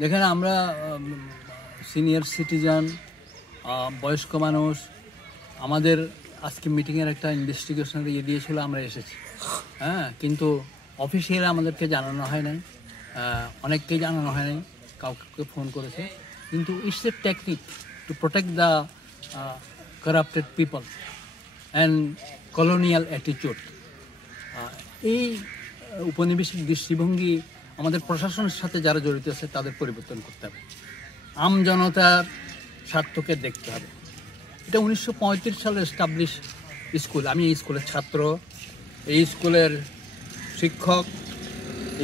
যেখানে আমরা senior citizen, বয়স্ক মানুষ, আমাদের আজকে মিটিংয়ের একটা ইনভেস্টিগেশনের দিয়েছিল, আমরা এসেছি। হ্যাঁ, কিন্তু অফিসিয়ালি আমাদেরকে জানানো হয় নাই, অনেককেই জানানো হয় নাই, কাউকে ফোন করেছে। কিন্তু it's a technique to protect the corrupted people and colonial attitude. এই উপনিবেশিক দৃষ্টিভঙ্গি আমাদের প্রশাসনের সাথে যারা জড়িত আছে তাদের পরিবর্তন করতে হবে, আম জনতার স্বার্থকে দেখতে হবে। এটা 1935 সালে এস্টাবলিশ স্কুল। আমি এই স্কুলের ছাত্র, এই স্কুলের শিক্ষক,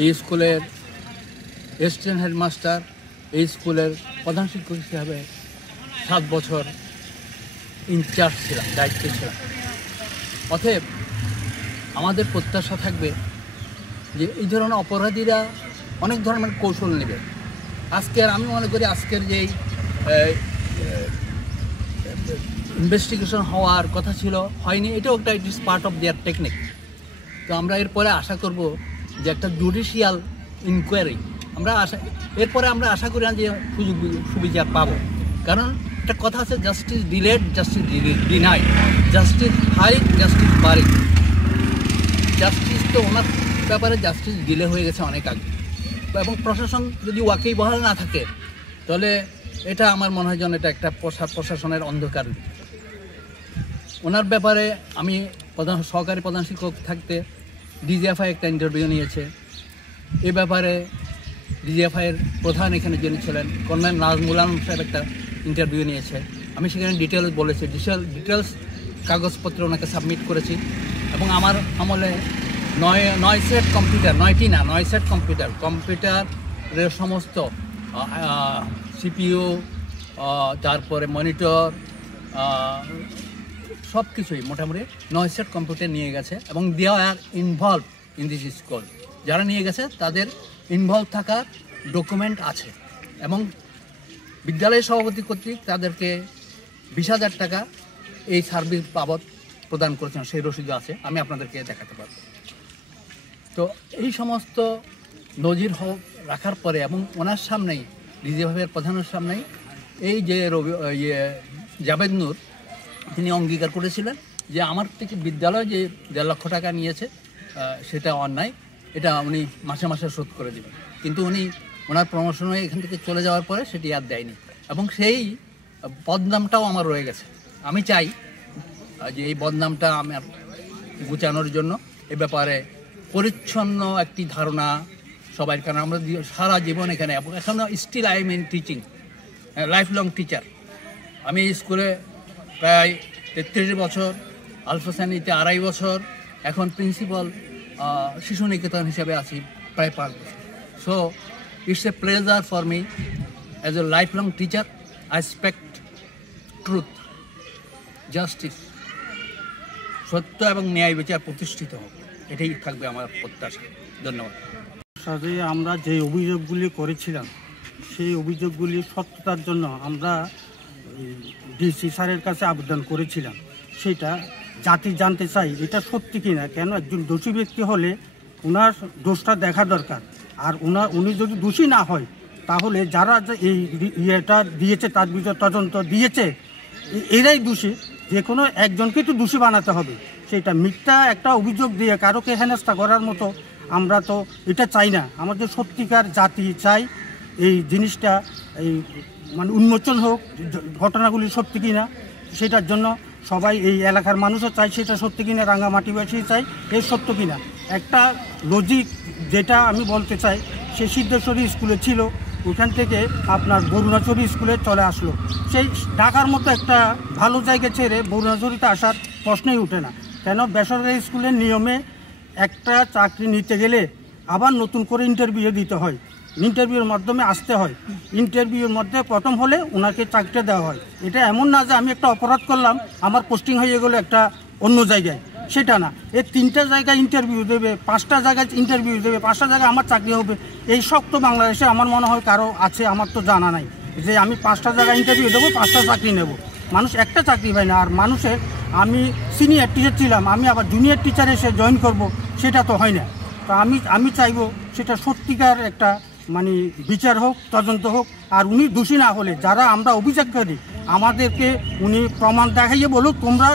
এই স্কুলের অ্যাসিস্ট্যান্ট হেডমাস্টার, এই স্কুলের প্রধান শিক্ষক হিসাবে 7 বছর ইনচার্জ ছিলাম, দায়িত্বে ছিলাম। অতএব আমাদের প্রত্যাশা থাকবে যে এই ধরনের অপরাধীরা অনেক ধরনের কৌশল নেবে। আমি মনে করি আজকের যেই ইনভেস্টিগেশন হওয়ার কথা ছিল, হয়নি, এটাও একটা it is part of their technique. তো আমরা এরপরে আশা করব যে একটা জুডিশিয়াল ইনকোয়ারি এরপরে আমরা আশা করি না যে সুবিচার পাবো। কারণ একটা কথা আছে, justice delayed, justice denied, justice hide, justice buried. Justice তো ওনার ব্যাপারে জাস্টিস ডিলে হয়ে গেছে অনেক আগে, এবং প্রশাসন যদি ওয়াকেই বহাল না থাকে তাহলে এটা আমার মনে হয় যেন এটা একটা প্রশাসনের অন্ধকার। ওনার ব্যাপারে আমি সহকারী প্রধান শিক্ষক থাকতে ডিজিএফআই একটা ইন্টারভিউ নিয়েছে। এ ব্যাপারে ডিজিএফআইয়ের প্রধান এখানে যিনি ছিলেন কর্নেল নাজমুল আলম সাহেব একটা ইন্টারভিউ নিয়েছে। আমি সেখানে ডিটেলস বলেছি, ডিটেলস কাগজপত্র ওনাকে সাবমিট করেছি। এবং আমার আমলে 9 সেট কম্পিউটার, 9টি না, 9 সেট কম্পিউটারের সমস্ত সিপিইউ, তারপরে মনিটর, সব কিছুই মোটামুটি 9 সেট কম্পিউটার নিয়ে গেছে। এবং দে are involve in this school. যারা নিয়ে গেছে তাদের ইনভলভ থাকার ডকুমেন্ট আছে, এবং বিদ্যালয়ের সভাপতি কর্তৃক তাদেরকে 20,000 টাকা এই সার্ভিস বাবদ প্রদান করেছেন, সেই রসিদও আছে, আমি আপনাদেরকে দেখাতে পারব। তো এই সমস্ত নজির রাখার পরে এবং ওনার সামনেই, ডিজিএফআইয়ের প্রধানের সামনেই, এই যে জাবেদ নূর, তিনি অঙ্গীকার করেছিলেন যে আমার থেকে বিদ্যালয় যে 1.5 লক্ষ টাকা নিয়েছে সেটা অন্যায়, এটা উনি মাসে মাসে শোধ করে দেবেন। কিন্তু ওনার প্রমোশন হয়ে এখান থেকে চলে যাওয়ার পরে সেটি আর দেয়নি, এবং সেই বদনামটাও আমার রয়ে গেছে। আমি চাই যে এই বদনামটা আমার গুছানোর জন্য এ ব্যাপারে পরিচ্ছন্ন একটি ধারণা সবাই, কারণ আমরা সারা জীবন এখানে, এখনও still I am in teaching, life long teacher. আমি স্কুলে প্রায় 33 বছর, আলফা শ্রেণীতে 2.5 বছর, এখন প্রিন্সিপাল শিশু নিকেতন হিসেবে আছি প্রায় 5 বছর। So it's a pleasure for me as a life long teacher. I expect truth, justice, সত্য এবং ন্যায় বিচার প্রতিষ্ঠিত হোক, এটাই থাকবে আমার প্রত্যাশা। ধন্যবাদ। সাথে আমরা যে অভিযোগগুলি করেছিলাম সেই অভিযোগগুলি সত্যতার জন্য আমরা ডিসি স্যারের কাছে আবেদন করেছিলাম। সেটা জাতি জানতে চাই এটা সত্যি কিনা, কেন একজন দোষী ব্যক্তি হলে ওনার দোষটা দেখা দরকার। আর উনি যদি দোষী না হয় তাহলে যারা এই ইয়েটা দিয়েছে, তার বিরুদ্ধে তদন্ত দিয়েছে, এরাই দোষী। যে কোনো একজনকে তো দোষী বানাতে হবে। সেটা মিথ্যা একটা অভিযোগ দিয়ে কারোকে হেনস্থা করার মতো আমরা তো এটা চাই না। আমাদের সত্যিকার জাতি চাই এই জিনিসটা মানে উন্মোচন হোক, ঘটনাগুলি সত্যি কিনা সেটার জন্য সবাই, এই এলাকার মানুষও চাই সেটা সত্যি কিনা, রাঙ্গামাটিবাসী চাই এই সত্য কিনা। একটা লজিক যেটা আমি বলতে চাই, সে সিদ্ধেশ্বরী স্কুলে ছিল, ওখান থেকে আপনার বরুণাচরী স্কুলে চলে আসলো। সেই ঢাকার মতো একটা ভালো জায়গা ছেড়ে বরুণাচরীতে আসার প্রশ্নই ওঠে না। কেন বেসরকারি স্কুলের নিয়মে একটা চাকরি নিতে গেলে আবার নতুন করে ইন্টারভিউ দিতে হয়, ইন্টারভিউর মাধ্যমে আসতে হয়, ইন্টারভিউর মধ্যে প্রথম হলে ওনাকে চাকরিটা দেওয়া হয়। এটা এমন না যে আমি একটা অপরাধ করলাম আমার পোস্টিং হয়ে গেলো একটা অন্য জায়গায়, সেটা না। এই 3টা জায়গায় ইন্টারভিউ দেবে, 5টা জায়গায় ইন্টারভিউ দেবে, 5টা জায়গায় আমার চাকরি হবে। এই শক্ত বাংলাদেশে আমার মনে হয় কারো আছে, আমার তো জানা নাই যে আমি 5টা জায়গায় ইন্টারভিউ দেবো, 5টা চাকরি নেব। মানুষ একটা চাকরি পায় না। আর মানুষের, আমি সিনিয়র টিচার ছিলাম, আমি আবার জুনিয়র টিচার এসে জয়েন করব, সেটা তো হয় না। তো আমি চাইবো সেটা সত্যিকার একটা মানে বিচার হোক, তদন্ত হোক। আর উনি দোষী না হলে, যারা আমরা অভিযোগ করি, আমাদেরকে উনি প্রমাণ দেখাইয়ে বলুক তোমরা,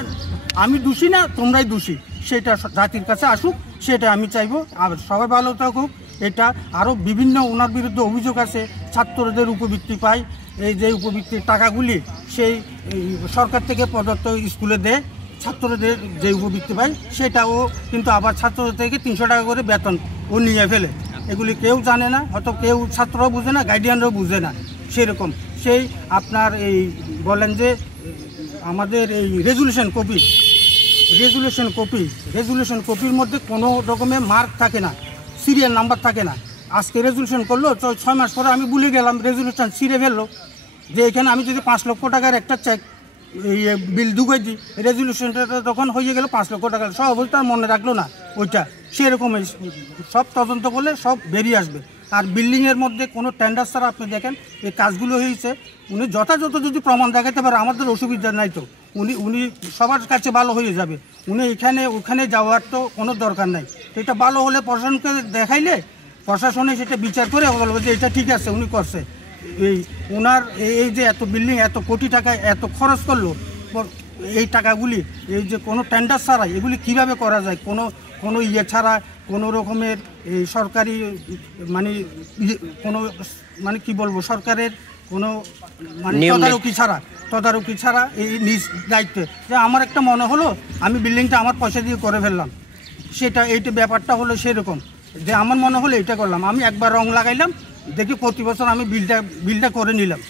আমি দোষী না, তোমরাই দোষী, সেটা জাতির কাছে আসুক, সেটা আমি চাইবো। আর সবাই ভালো থাকুক। এটা আরও বিভিন্ন ওনার বিরুদ্ধে অভিযোগ আছে, ছাত্রদের উপবৃত্তি পায়, এই যে উপবৃত্তির টাকাগুলি সেই সরকার থেকে প্রদত্ত স্কুলে দেয়, ছাত্রদের যে উপবৃত্তি পায় সেটাও কিন্তু আবার ছাত্রদের থেকে 300 টাকা করে বেতন ও নিয়ে ফেলে। এগুলি কেউ জানে না, হয়তো কেউ ছাত্ররাও বুঝে না, গার্ডিয়ানরাও বুঝে না। সেরকম সেই আপনার এই বলেন যে আমাদের এই রেজুলেশন কপির মধ্যে কোনো রকমের মার্ক থাকে না, সিরিয়াল নাম্বার থাকে না। আজকে রেজুলেশন করলো, তো 6 মাস পরে আমি ভুলে গেলাম, রেজুলেশন ছিঁড়ে ফেললো, যে এখানে আমি যদি 5 লক্ষ টাকার একটা চেক বিল ঢুকাই দিই, রেজুলেশনটা তখন হয়ে গেল 5 লক্ষ টাকা, সব অবস্থা মনে রাখলো না ওইটা। সেরকমই সব তদন্ত করলে সব বেরিয়ে আসবে। আর বিল্ডিংয়ের মধ্যে কোনো টেন্ডার ছাড়া আপনি দেখেন এই কাজগুলো হয়েছে, উনি যথাযথ যদি প্রমাণ দেখাতে পারে আমাদের অসুবিধা নাই, তো উনি সবার কাছে ভালো হয়ে যাবে। উনি ওখানে যাওয়ার তো কোনো দরকার নাই। তো এটা ভালো হলে প্রশাসনকে দেখাইলে প্রশাসনে সেটা বিচার করে বলবো যে এটা ঠিক আছে, উনি করছে। এই ওনার এই যে এত বিল্ডিং, এত কোটি টাকা এত খরচ করলো, এই টাকাগুলি এই যে কোনো টেন্ডার ছাড়া এগুলি কিভাবে করা যায়, কোনো ইয়ে ছাড়া, কোনো রকমের এই সরকারি মানে কি বলবো, সরকারের কোনো তদারকি ছাড়া এই নিজ দায়িত্বে, যে আমার একটা মনে হলো আমি বিল্ডিংটা আমার পয়সা দিয়ে করে ফেললাম, এইটা ব্যাপারটা হলো সেরকম, যে আমার মনে হলো এটা করলাম, আমি একবার রং লাগাইলাম, দেখি প্রতি বছর আমি বিলটা করে নিলাম।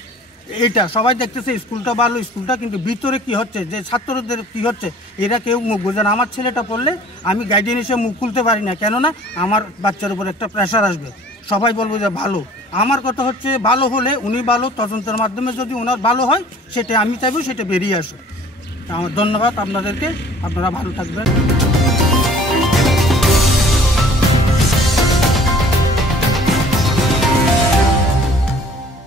এইটা সবাই দেখতেছে স্কুলটা ভালো, স্কুলটা, কিন্তু ভিতরে কি হচ্ছে, যে ছাত্রদের কি হচ্ছে, এরা কেউ মুখ বোঝে না। আমার ছেলেটা পড়লে আমি গাইডেন হিসেবে মুখ খুলতে পারি না, কেননা আমার বাচ্চার উপর একটা প্রেশার আসবে, সবাই বলবো যে ভালো। আমার কথা হচ্ছে ভালো হলে উনি ভালো, তদন্তের মাধ্যমে যদি ওনার ভালো হয় সেটা আমি চাইবো, সেটা বেরিয়ে আসুক। আমার ধন্যবাদ আপনাদেরকে, আপনারা ভালো থাকবেন।